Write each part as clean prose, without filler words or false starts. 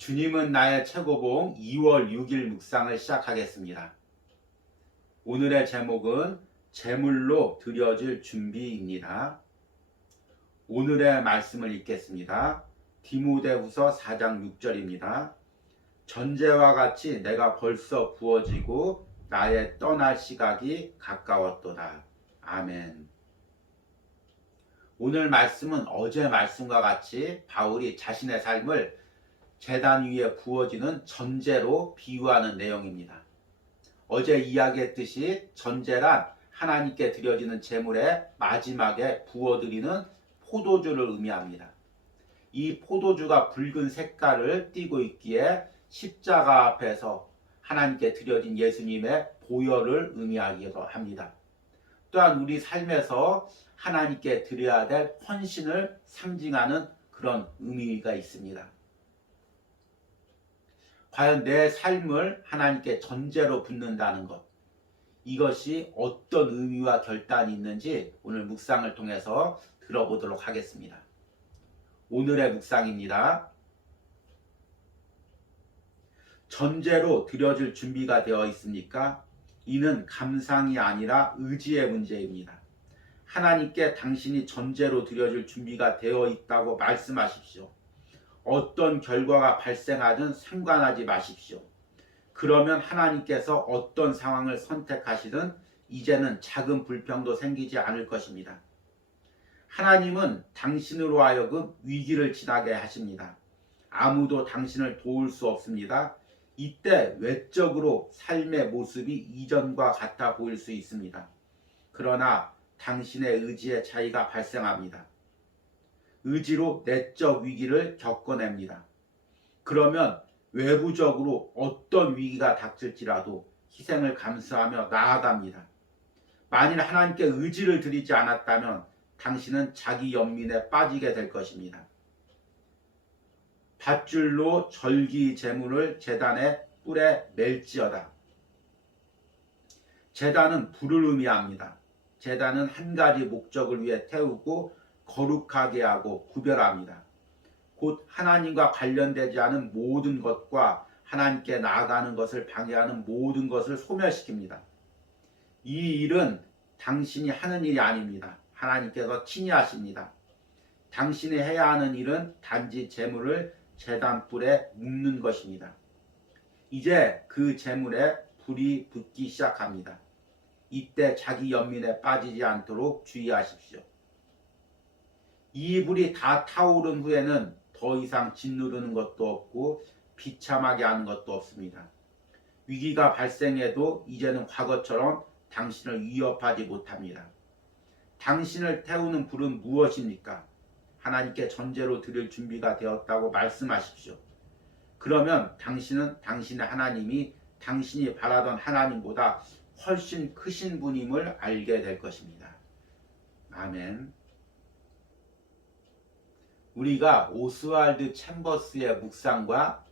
주님은 나의 최고봉 2월 6일 묵상을 시작하겠습니다. 오늘의 제목은 제물로 드려질 준비입니다. 오늘의 말씀을 읽겠습니다. 디모데후서 4장 6절입니다. 전제와 같이 내가 벌써 부어지고 나의 떠날 시각이 가까웠도다. 아멘. 오늘 말씀은 어제 말씀과 같이 바울이 자신의 삶을 제단 위에 부어지는 전제로 비유하는 내용입니다. 어제 이야기했듯이 전제란 하나님께 드려지는 제물의 마지막에 부어드리는 포도주를 의미합니다. 이 포도주가 붉은 색깔을 띠고 있기에 십자가 앞에서 하나님께 드려진 예수님의 보혈을 의미하기도 합니다. 또한 우리 삶에서 하나님께 드려야 될 헌신을 상징하는 그런 의미가 있습니다. 과연 내 삶을 하나님께 전제로 붓는다는 것, 이것이 어떤 의미와 결단이 있는지 오늘 묵상을 통해서 들어보도록 하겠습니다. 오늘의 묵상입니다. 전제로 드려질 준비가 되어 있습니까? 이는 감상이 아니라 의지의 문제입니다. 하나님께 당신이 전제로 드려질 준비가 되어 있다고 말씀하십시오. 어떤 결과가 발생하든 상관하지 마십시오. 그러면 하나님께서 어떤 상황을 선택하시든 이제는 작은 불평도 생기지 않을 것입니다. 하나님은 당신으로 하여금 위기를 지나게 하십니다. 아무도 당신을 도울 수 없습니다. 이때 외적으로 삶의 모습이 이전과 같아 보일 수 있습니다. 그러나 당신의 의지의 차이가 발생합니다. 의지로 내적 위기를 겪어냅니다. 그러면 외부적으로 어떤 위기가 닥칠지라도 희생을 감수하며 나아갑니다. 만일 하나님께 의지를 드리지 않았다면 당신은 자기 연민에 빠지게 될 것입니다. 밧줄로 절기 제물을 제단의 뿔에 맬지어다. 제단은 불을 의미합니다. 제단은 한 가지 목적을 위해 태우고 거룩하게 하고 구별합니다. 곧 하나님과 관련되지 않은 모든 것과 하나님께 나아가는 것을 방해하는 모든 것을 소멸시킵니다. 이 일은 당신이 하는 일이 아닙니다. 하나님께서 친히 하십니다. 당신이 해야 하는 일은 단지 제물을 제단불에 묻는 것입니다. 이제 그 제물에 불이 붙기 시작합니다. 이때 자기 연민에 빠지지 않도록 주의하십시오. 이 불이 다 타오른 후에는 더 이상 짓누르는 것도 없고 비참하게 하는 것도 없습니다. 위기가 발생해도 이제는 과거처럼 당신을 위협하지 못합니다. 당신을 태우는 불은 무엇입니까? 하나님께 전제로 드릴 준비가 되었다고 말씀하십시오. 그러면 당신은 당신의 하나님이 당신이 바라던 하나님보다 훨씬 크신 분임을 알게 될 것입니다. 아멘. 우리가 오스왈드 챔버스의 묵상과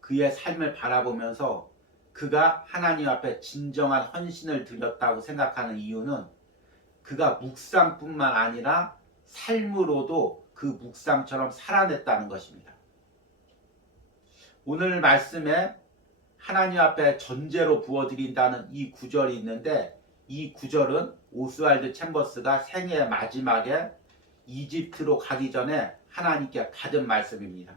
그의 삶을 바라보면서 그가 하나님 앞에 진정한 헌신을 드렸다고 생각하는 이유는 그가 묵상뿐만 아니라 삶으로도 그 묵상처럼 살아냈다는 것입니다. 오늘 말씀에 하나님 앞에 전제로 부어드린다는 이 구절이 있는데, 이 구절은 오스왈드 챔버스가 생애의 마지막에 이집트로 가기 전에 하나님께 받은 말씀입니다.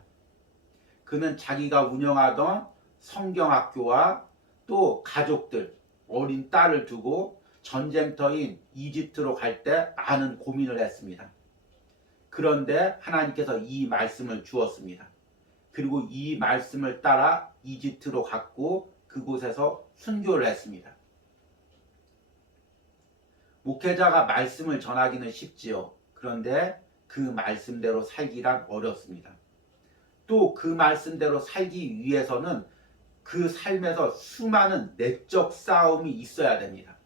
그는 자기가 운영하던 성경학교와 또 가족들, 어린 딸을 두고 전쟁터인 이집트로 갈 때 많은 고민을 했습니다. 그런데 하나님께서 이 말씀을 주었습니다. 그리고 이 말씀을 따라 이집트로 갔고 그곳에서 순교를 했습니다. 목회자가 말씀을 전하기는 쉽지요. 그런데 그 말씀대로 살기란 어렵습니다. 또 그 말씀대로 살기 위해서는 그 삶에서 수많은 내적 싸움이 있어야 됩니다.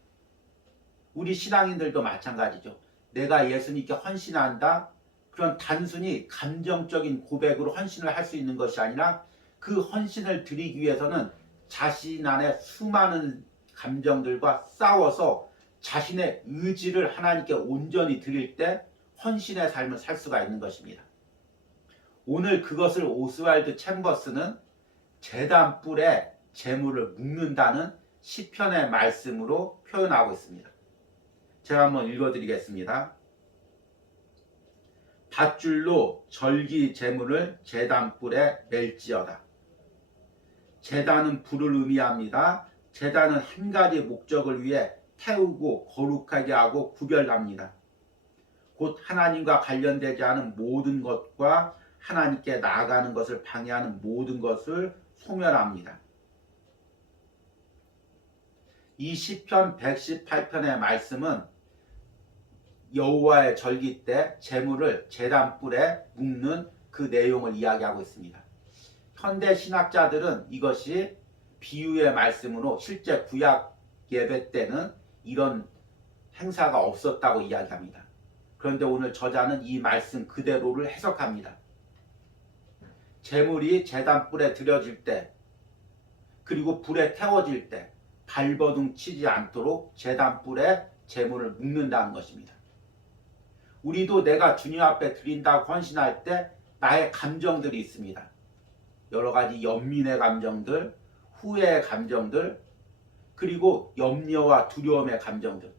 우리 신앙인들도 마찬가지죠. 내가 예수님께 헌신한다. 그런 단순히 감정적인 고백으로 헌신을 할 수 있는 것이 아니라 그 헌신을 드리기 위해서는 자신 안에 수많은 감정들과 싸워서 자신의 의지를 하나님께 온전히 드릴 때 헌신의 삶을 살 수가 있는 것입니다. 오늘 그것을 오스왈드 챔버스는 제단 뿔에 재물을 묶는다는 시편의 말씀으로 표현하고 있습니다. 제가 한번 읽어드리겠습니다. 밧줄로 절기 제물을 제단 뿔에 맬지어다. 제단은 불을 의미합니다. 제단은 한 가지 목적을 위해 태우고 거룩하게 하고 구별합니다. 곧 하나님과 관련되지 않은 모든 것과 하나님께 나아가는 것을 방해하는 모든 것을 소멸합니다. 이 시편 118편의 말씀은 여호와의 절기 때 제물을 제단 뿔에 묶는 그 내용을 이야기하고 있습니다. 현대 신학자들은 이것이 비유의 말씀으로 실제 구약 예배 때는 이런 행사가 없었다고 이야기합니다. 그런데 오늘 저자는 이 말씀 그대로를 해석합니다. 제물이 제단 뿔에 드려질 때 그리고 불에 태워질 때 발버둥 치지 않도록 제단 뿔에 제물을 묶는다는 것입니다. 우리도 내가 주님 앞에 드린다고 헌신할 때 나의 감정들이 있습니다. 여러 가지 연민의 감정들, 후회의 감정들, 그리고 염려와 두려움의 감정들,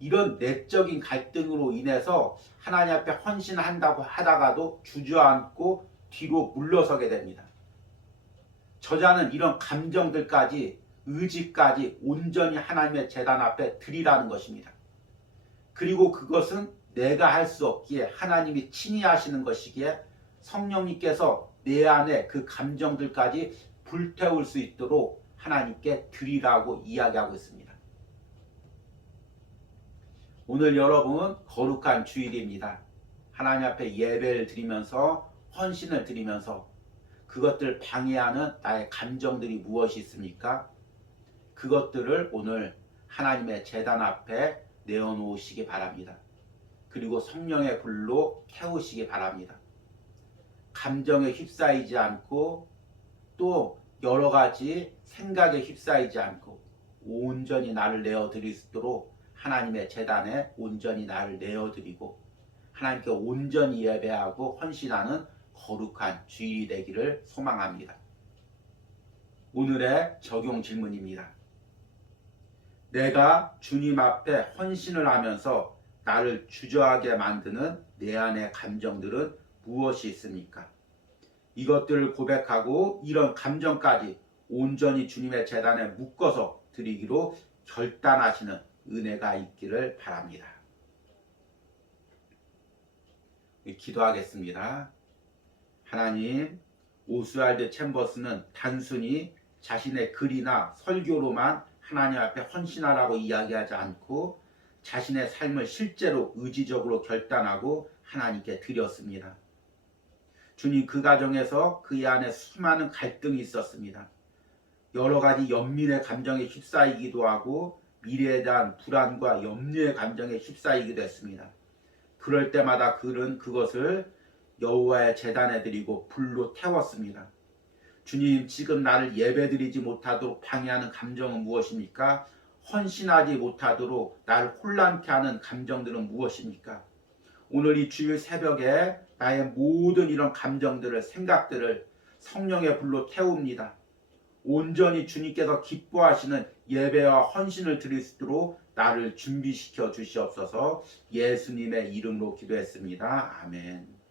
이런 내적인 갈등으로 인해서 하나님 앞에 헌신한다고 하다가도 주저앉고 뒤로 물러서게 됩니다. 저자는 이런 감정들까지, 의지까지 온전히 하나님의 제단 앞에 드리라는 것입니다. 그리고 그것은 내가 할 수 없기에 하나님이 친히 하시는 것이기에 성령님께서 내 안에 그 감정들까지 불태울 수 있도록 하나님께 드리라고 이야기하고 있습니다. 오늘 여러분 거룩한 주일입니다. 하나님 앞에 예배를 드리면서 헌신을 드리면서 그것들 방해하는 나의 감정들이 무엇이 있습니까? 그것들을 오늘 하나님의 제단 앞에 내어놓으시기 바랍니다. 그리고 성령의 불로 태우시기 바랍니다. 감정에 휩싸이지 않고 또 여러 가지 생각에 휩싸이지 않고 온전히 나를 내어드릴 수 있도록 하나님의 제단에 온전히 나를 내어드리고 하나님께 온전히 예배하고 헌신하는 거룩한 주일이 되기를 소망합니다. 오늘의 적용 질문입니다. 내가 주님 앞에 헌신을 하면서 나를 주저하게 만드는 내 안의 감정들은 무엇이 있습니까? 이것들을 고백하고 이런 감정까지 온전히 주님의 제단에 묶어서 드리기로 결단하시는 은혜가 있기를 바랍니다. 기도하겠습니다. 하나님, 오스왈드 챔버스는 단순히 자신의 글이나 설교로만 하나님 앞에 헌신하라고 이야기하지 않고 자신의 삶을 실제로 의지적으로 결단하고 하나님께 드렸습니다. 주님, 그 가정에서 그의 안에 수많은 갈등이 있었습니다. 여러 가지 연민의 감정에 휩싸이기도 하고 미래에 대한 불안과 염려의 감정에 휩싸이기도 했습니다. 그럴 때마다 그는 그것을 여호와의 제단에 드리고 불로 태웠습니다. 주님, 지금 나를 예배드리지 못하도록 방해하는 감정은 무엇입니까? 헌신하지 못하도록 나를 혼란케 하는 감정들은 무엇입니까? 오늘 이 주일 새벽에 나의 모든 이런 감정들을, 생각들을 성령의 불로 태웁니다. 온전히 주님께서 기뻐하시는 예배와 헌신을 드릴 수 있도록 나를 준비시켜 주시옵소서. 예수님의 이름으로 기도했습니다. 아멘.